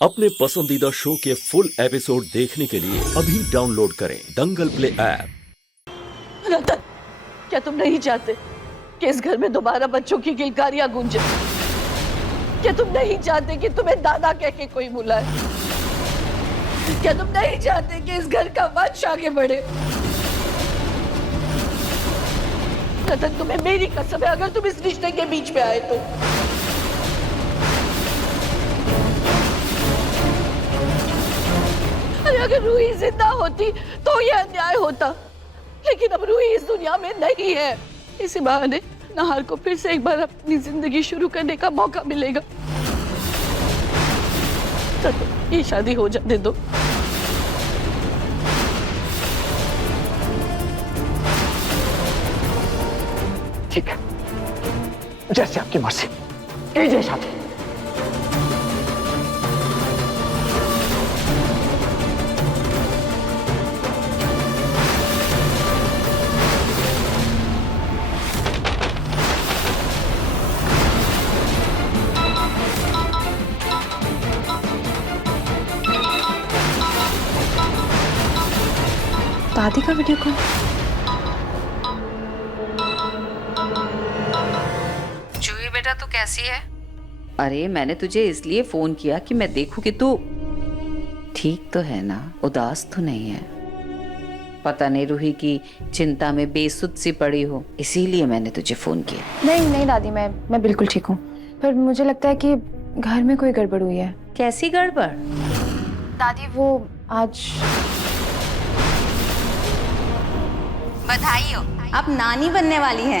अपने पसंदीदा शो के फुल एपिसोड देखने के लिए अभी डाउनलोड करें दंगल प्ले ऐप। रतन, क्या तुम नहीं चाहते कि इस घर में दोबारा बच्चों की किलकारियां गूंजे? क्या तुम नहीं चाहते कि तुम्हें दादा कह के कोई बुलाए? क्या तुम नहीं चाहते कि इस घर का वंश आगे बढ़े? रतन, तुम्हें मेरी कसम है, अगर तुम इस रिश्ते के बीच में आए तो अगर रूही जिंदा होती तो ये अन्याय होता, लेकिन अब रूही इस दुनिया में नहीं है। इसी बहाने नाहर को फिर से एक बार अपनी जिंदगी शुरू करने का मौका मिलेगा। चलो ये शादी हो जाने दो। ठीक है, जैसे आपकी मर्जी, कीजिए शादी। दादी का वीडियो कॉल। जूही बेटा, तू कैसी है? अरे मैंने तुझे इसलिए फोन किया कि मैं देखूं कि तू ठीक तो है ना, उदास तो नहीं है। पता नहीं रूही की चिंता में बेसुध सी पड़ी हो, इसीलिए मैंने तुझे फोन किया। नहीं नहीं दादी, मैं बिल्कुल ठीक हूँ, पर मुझे लगता है कि घर में कोई गड़बड़ हुई है। कैसी गड़बड़? दादी वो आज बधाई हो, आप नानी बनने वाली हैं।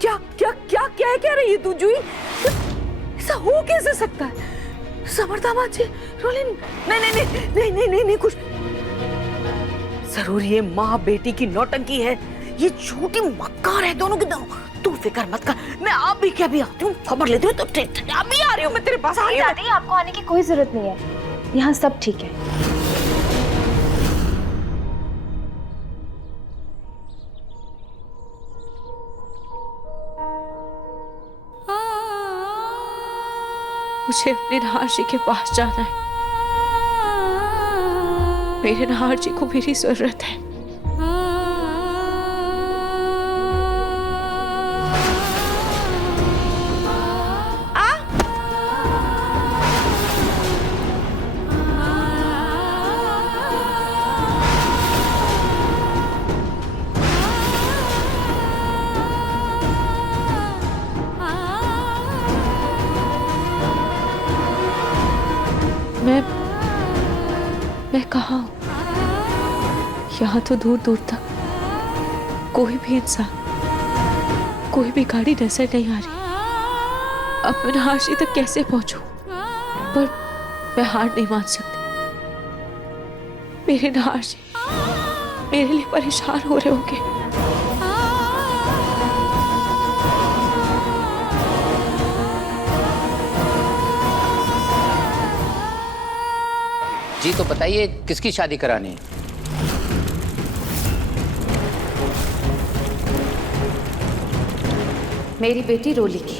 क्या कह रही है तू जूही? ऐसा हो कैसे सकता है? समर्था जी, रोलिन, नहीं कुछ जरूर ये माँ बेटी की नौटंकी है। ये झूठी मक्कार है दोनों की दोनों। तू फिक्र मत कर, मैं आप भी क्या भी आती हूँ, खबर लेती हूँ। तो अभी आ रही हूँ, मैं तेरे पास आ रही हूँ। दादी आपको आने की कोई जरूरत नहीं है, यहाँ सब ठीक है। मुझे अपने नाहर जी के पास जाना है। मेरे नाहर जी को मेरी जरूरत है। मैं कहाँ हूँ? यहाँ तो दूर दूर तक कोई भी इंसान, कोई भी गाड़ी नजर नहीं आ रही। अब मैं नाहर जी तक कैसे पहुंचूं? पर मैं हार नहीं मान सकती। मेरे नाहर जी मेरे लिए परेशान हो रहे होंगे। जी तो बताइए, किसकी शादी करानी है? मेरी बेटी रोली की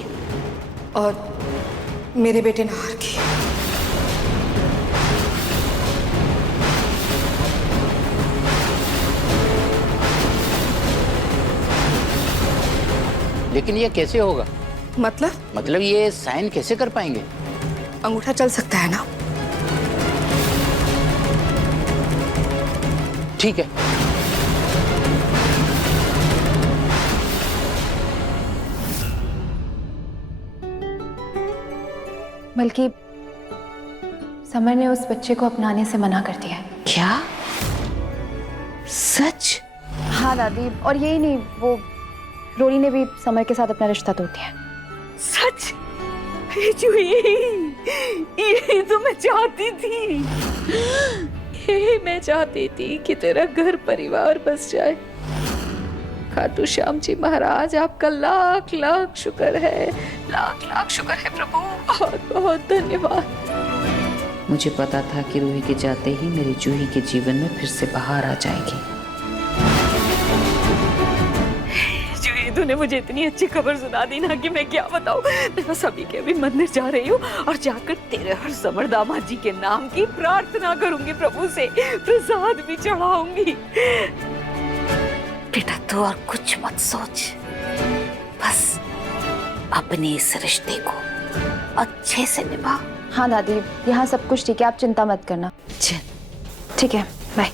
और मेरे बेटे नाहर की। लेकिन ये कैसे होगा? मतलब ये साइन कैसे कर पाएंगे? अंगूठा चल सकता है ना? ठीक है। बल्कि समर ने उस बच्चे को अपनाने से मना कर दिया है। क्या? सच? हाँ दादी, और यही नहीं, वो रोली ने भी समर के साथ अपना रिश्ता तोड़ दिया है। सच? यही तो मैं चाहती थी। यही मैं चाहती थी कि तेरा घर परिवार बस जाए। खाटू श्याम जी महाराज, आपका लाख लाख शुक्र है, लाख लाख शुक्र है प्रभु, बहुत बहुत धन्यवाद। मुझे पता था कि रूही के जाते ही मेरी जूही के जीवन में फिर से बहार आ जाएगी। तूने मुझे इतनी अच्छी खबर सुना दी ना कि मैं क्या बताऊं। मैं बस अभी के अभी मंदिर जा रही हूँ और जाकर तेरे हर समर दामाद जी के नाम की प्रार्थना करूंगी, प्रभु से प्रसाद भी चढ़ाऊंगी। बेटा तू और कुछ मत सोच, बस अपने इस रिश्ते को अच्छे से निभा। हाँ दादी, यहाँ सब कुछ ठीक है, आप चिंता मत करना। ठीक है, बाय।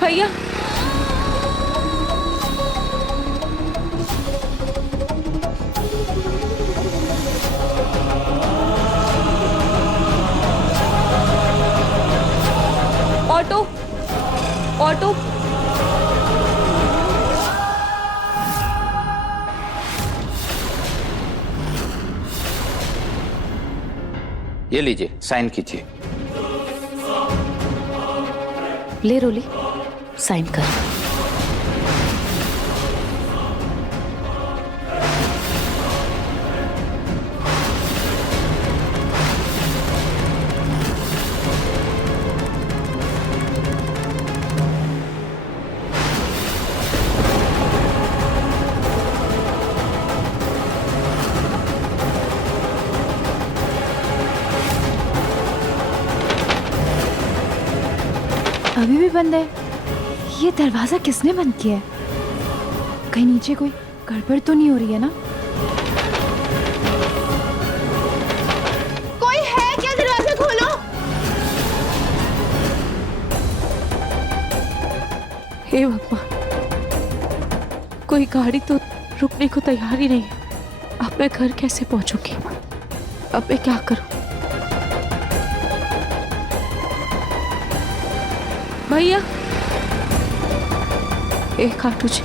भैया ऑटो ऑटो। ये लीजिए, साइन कीजिए। ले रोली, साइन कर। अभी भी बंद है। ये दरवाजा किसने बंद किया है? कहीं नीचे कोई गड़बड़ तो नहीं हो रही है ना? कोई है क्या? दरवाजा खोलो। हे भगवान, कोई गाड़ी तो रुकने को तैयार ही नहीं है। अब मैं घर कैसे पहुंचूंगी? अब मैं क्या करूं? भैया, एक खाटू जी,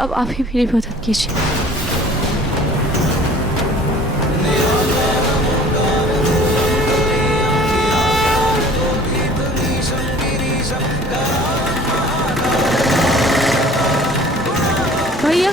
अब आप ही मेरी मदद कीजिए। भैया,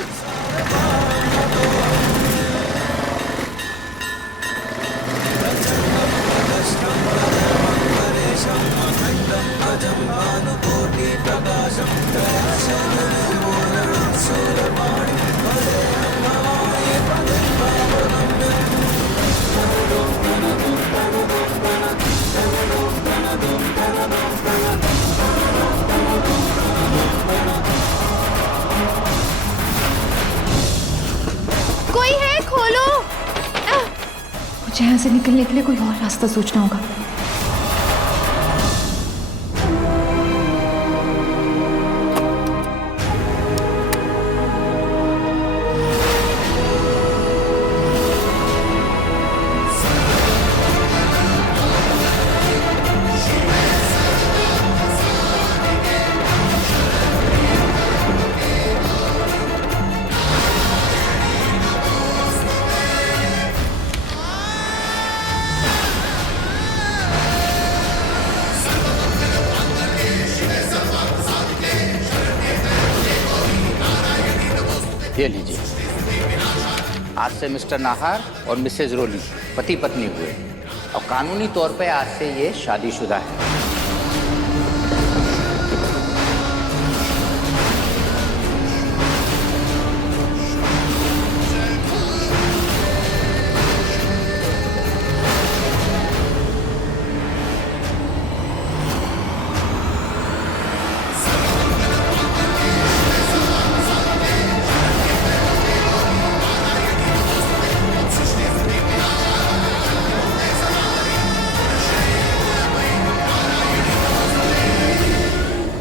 कोई है? खोलो। मुझे यहाँ से निकलने के लिए कोई और रास्ता सोचना होगा। ये लीजिए। आज से मिस्टर नाहर और मिसेज रोली पति पत्नी हुए और कानूनी तौर पे आज से ये शादीशुदा है।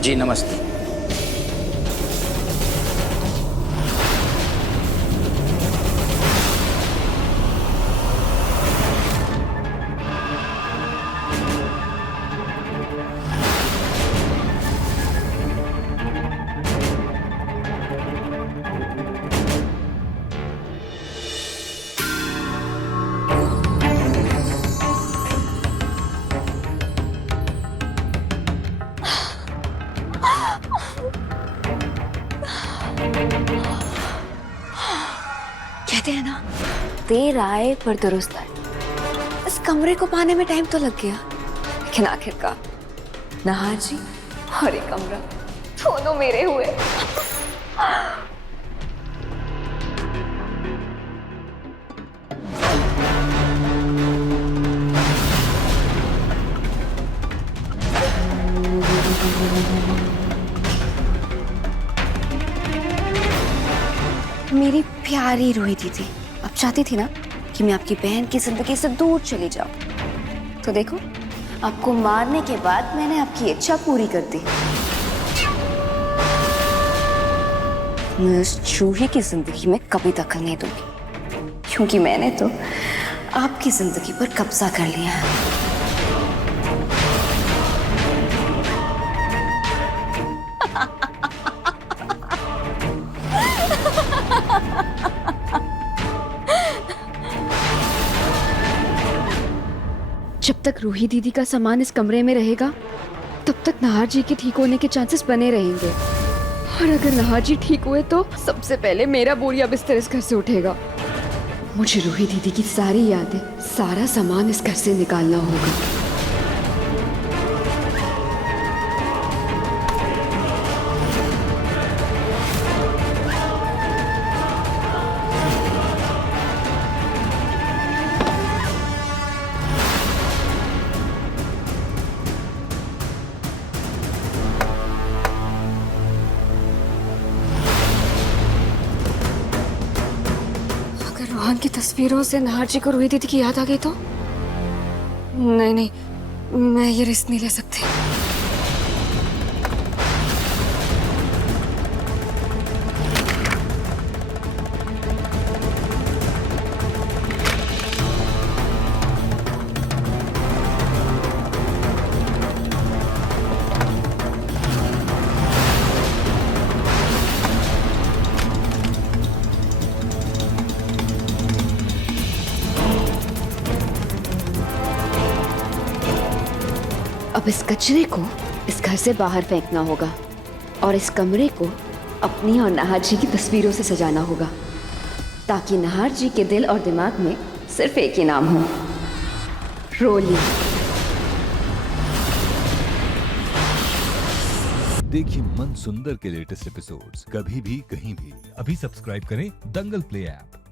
जी नमस्ते। देर आए पर दुरुस्त आए। इस कमरे को पाने में टाइम तो लग गया, लेकिन आखिरकार नाहर जी और ये कमरा दोनों मेरे हुए। मेरी प्यारी रूही दीदी, आप चाहती थी ना कि मैं आपकी बहन की जिंदगी से दूर चली जाऊं, तो देखो आपको मारने के बाद मैंने आपकी इच्छा पूरी कर दी। मैं उस रूही की जिंदगी में कभी दखल नहीं दूंगी, क्योंकि मैंने तो आपकी जिंदगी पर कब्जा कर लिया है। जब तक रूही दीदी का सामान इस कमरे में रहेगा तब तक नाहर जी के ठीक होने के चांसेस बने रहेंगे, और अगर नाहर जी ठीक हुए तो सबसे पहले मेरा बोरिया बिस्तर इस घर से उठेगा। मुझे रूही दीदी की सारी यादें, सारा सामान इस घर से निकालना होगा। रोहन की तस्वीरों से नाहर जी को रूही दीदी की याद आ गई तो नहीं नहीं, मैं ये रिस्क नहीं ले सकती। अब इस कचरे को इस घर से बाहर फेंकना होगा और इस कमरे को अपनी और नाहर जी की तस्वीरों से सजाना होगा, ताकि नाहर जी के दिल और दिमाग में सिर्फ एक ही नाम हो, रोली। देखिए मन सुंदर के लेटेस्ट एपिसोड्स कभी भी कहीं भी। अभी सब्सक्राइब करें दंगल प्ले ऐप।